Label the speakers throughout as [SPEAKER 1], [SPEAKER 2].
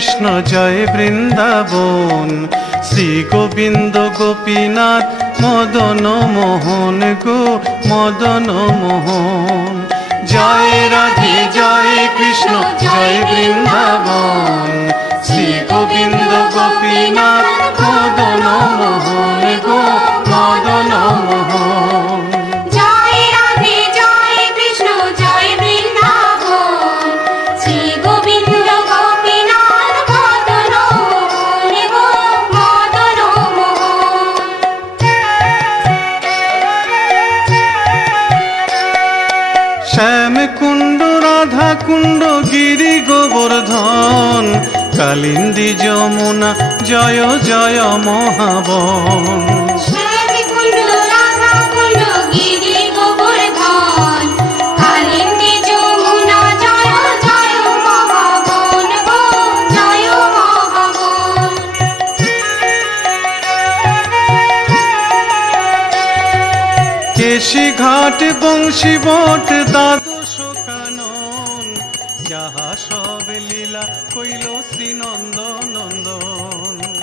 [SPEAKER 1] কৃষ্ণ জয় বৃন্দাবন। শ্রী গোবিন্দ গোপীনাথ মদন মোহন গো, মদন মোহন। জয় রাধে, জয় কৃষ্ণ, জয় বৃন্দাবন। শ্রী গোবিন্দ গোপীনাথ মদন মোহন গো, মদন মোহন। শ্যাম কুণ্ড রাধা কুণ্ড গিরি গোবর্ধন কালিন্দী যমুনা জয় জয় মহাবন। বংশী বট দ্বাদশ কানন যাহা সব লীলা কইল শ্রীনন্দ নন্দন শ্রীনন্দ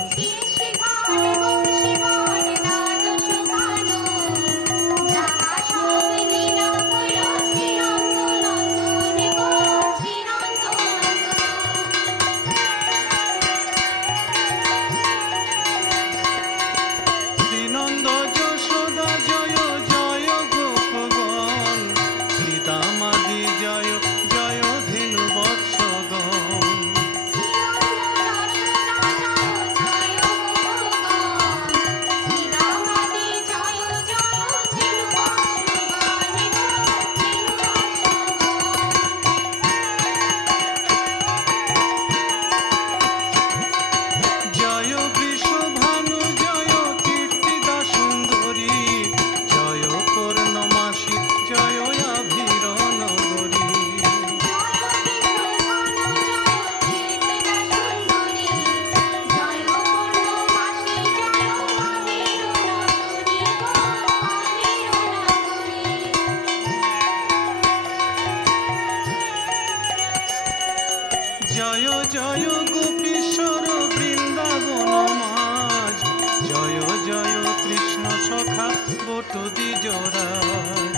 [SPEAKER 1] জয় জয় গোপীশ্বর বৃন্দাবন মাঝ। জয় জয় কৃষ্ণ সখা বট দ্বিজরাজ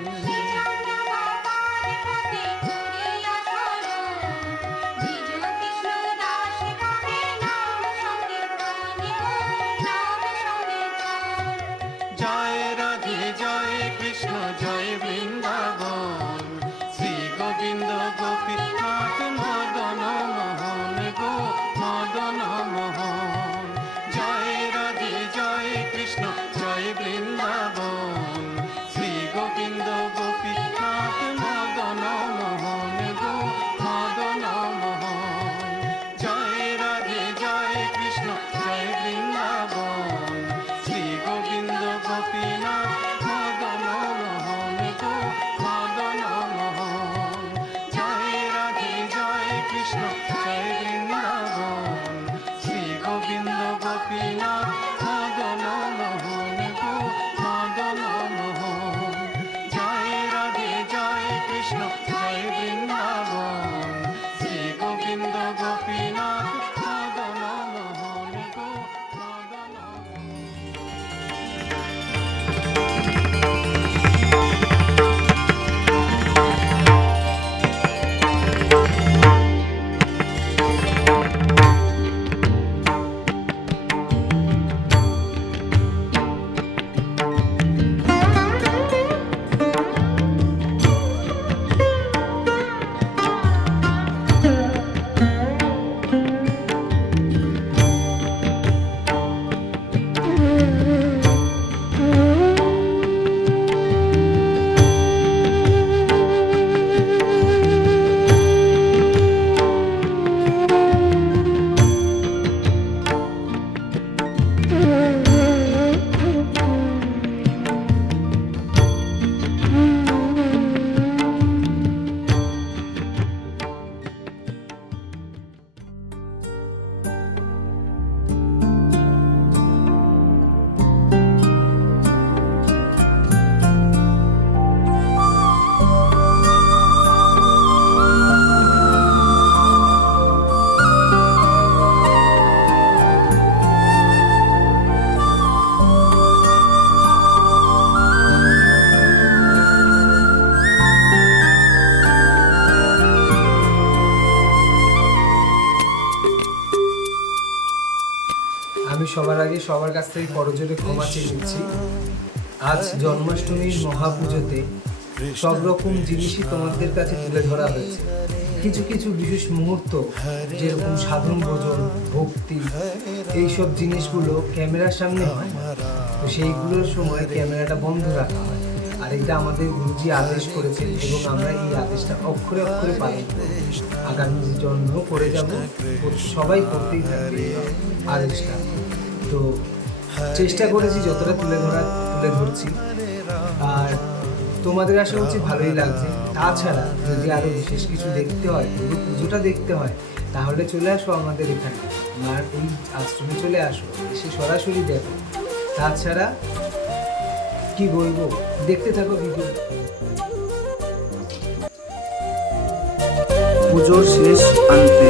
[SPEAKER 1] কৃষ্ণ
[SPEAKER 2] সবার আগে সবার কাছ থেকে করজোরে ক্ষমা চেয়ে নিচ্ছি। আজ জন্মাষ্টমীর মহাপুজোতে সব রকম জিনিসই তোমাদের কাছে তুলে ধরা হয়েছে। কিছু কিছু বিশেষ মুহূর্ত, যেরকম সাধন ভোজন, ভক্তি, এইসব জিনিসগুলো ক্যামেরার সামনে হয়। তো সেইগুলোর সময় ক্যামেরাটা বন্ধ রাখা হয়। আর এটা আমাদের গুরুজি আদেশ করেছেন এবং আমরা এই আদেশটা অক্ষরে অক্ষরে পালন করি আগামী জন্ম করে যাব, সবাই করতেই থাকবে আদেশটা। তো চেষ্টা করেছি যতটা তুলে ধরা, তুলে ধরছি। আর তোমাদের আশা করছি ভালোই লাগছে। তাছাড়া যদি আরও বিশেষ কিছু দেখতে হয় পুরো পুজোটা দেখতে হয়, তাহলে চলে আসো আমাদের এখানে। আর ওই আশ্রমে চলে আসো, এসে সরাসরি দেখো। তাছাড়া কি বলব, দেখতে থাকো ভিডিও।
[SPEAKER 3] পুজোর শেষ আনতে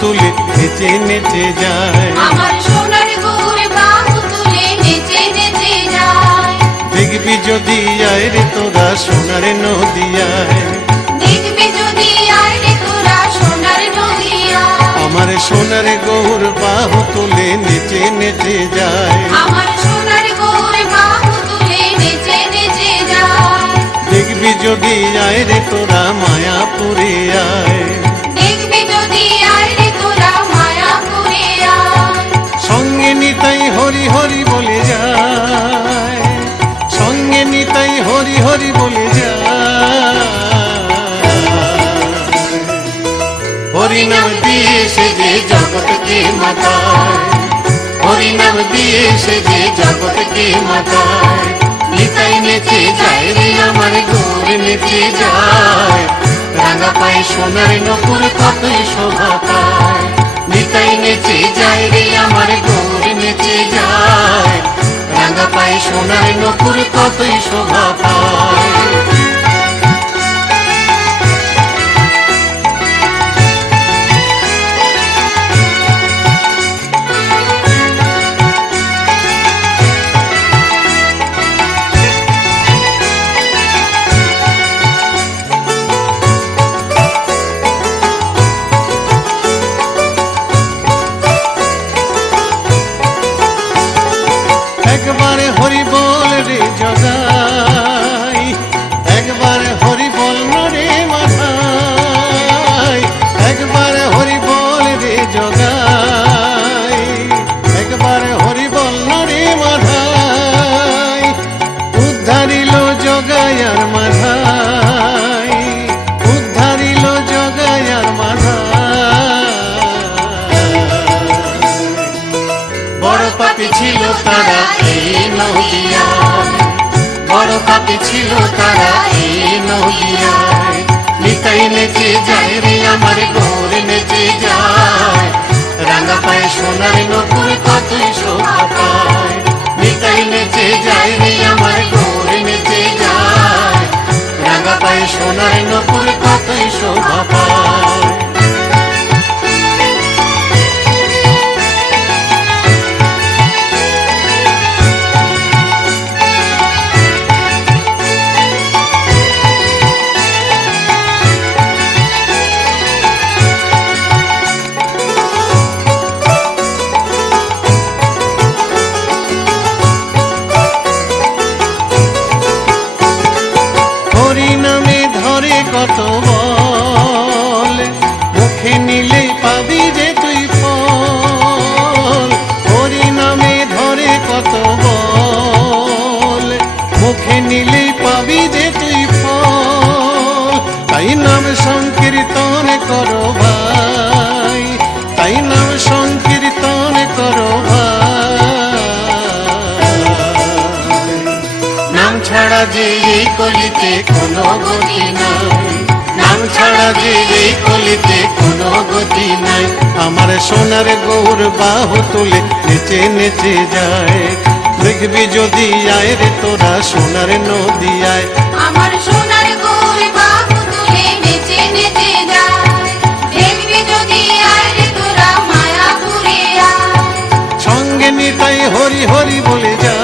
[SPEAKER 1] তুলে নেচে নেচে যায়।
[SPEAKER 4] আমার সোনার গৌর বাহু তুলে নেচে নেচে যায়।
[SPEAKER 1] দেখবি যদি আয় রে তোরা সোনার নদিয়ায়।
[SPEAKER 4] দেখবি যদি আয় রে তোরা সোনার নদিয়া
[SPEAKER 1] আমার সোনার গৌর বাহু তুলে নেচে নেচে যায়।
[SPEAKER 4] আমার সোনার গৌর বাহু তুলে নেচে নেচে যায়।
[SPEAKER 1] দেখবি যদি আয় রে তোরা মায়াপুরে আয়। বলে যায়। সঙ্গে নিতাই হরি হরি বলে যায়। হরি নাম দিয়ে সে যে জগৎকে মাতায়। হরি নাম দিয়ে সে যে জগৎকে মাতায়। নিতাই নেচে যায় রে আমার গৌর নেচে যায়। রাঙা পায়ে সোনার নপুর কতই শোভা পায়। নিতাই নেচে যায় রে, আমার গৌর নেচে যায়। রাঙা পায় সোনার নকুর কতই শোভা পায়। ছিল তারা এই নদিয়ায় নিতাই নেচে যায় রে, আমার গোর নেচে যায়। রাঙা পায়ে সোনার নপুর কতই শোভা পায়। নিতাই নেচে যায় রে, আমার গোর নেচে যায়। রাঙা পায়ে সোনার নপুর কতই শোভা পায়। ছাড়া যে এই কলিতে কোনো গতি নাই। নাম ছাড়া যে এই কলিতে কোনো গতি নাই। আমার সোনার গৌর বাহু তুলে নেচে নেচে যায়। দেখবি যদি আয় রে তোরা সোনার নদিয়ায়।
[SPEAKER 4] আমার সোনার গোর বাহু তুলে নেচে নেচে যায়। দেখবি যদি আয় রে তোরা মায়াপুরে আয়।
[SPEAKER 1] সঙ্গে নিতাই হরি হরি বলে যায়।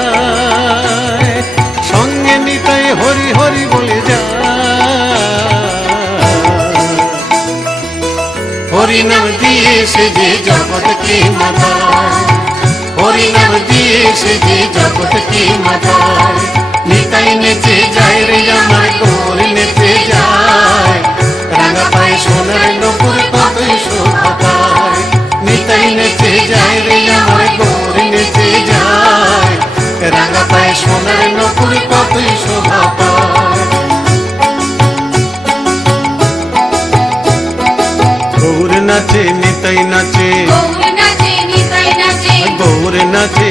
[SPEAKER 1] হরি হরি বলে যায় হরি নাম দিয়ে সে যে জগৎকে মাথায় হরি নাম দিয়ে সে যে জগৎকে মাথায় নিতাই নেচে যায় রে আমার গোর নেচে যায়। রাঙা পায়ে সোনার নপুর কতই শোভা পায়। নিতাই নেচে যায় রে রাঙা পায়ে সোনার নপুর কতই শোভা পায় গৌর নাচে নিতাই নাচে।
[SPEAKER 4] গৌর নাচে নিতাই নাচে।
[SPEAKER 1] গৌর নাচে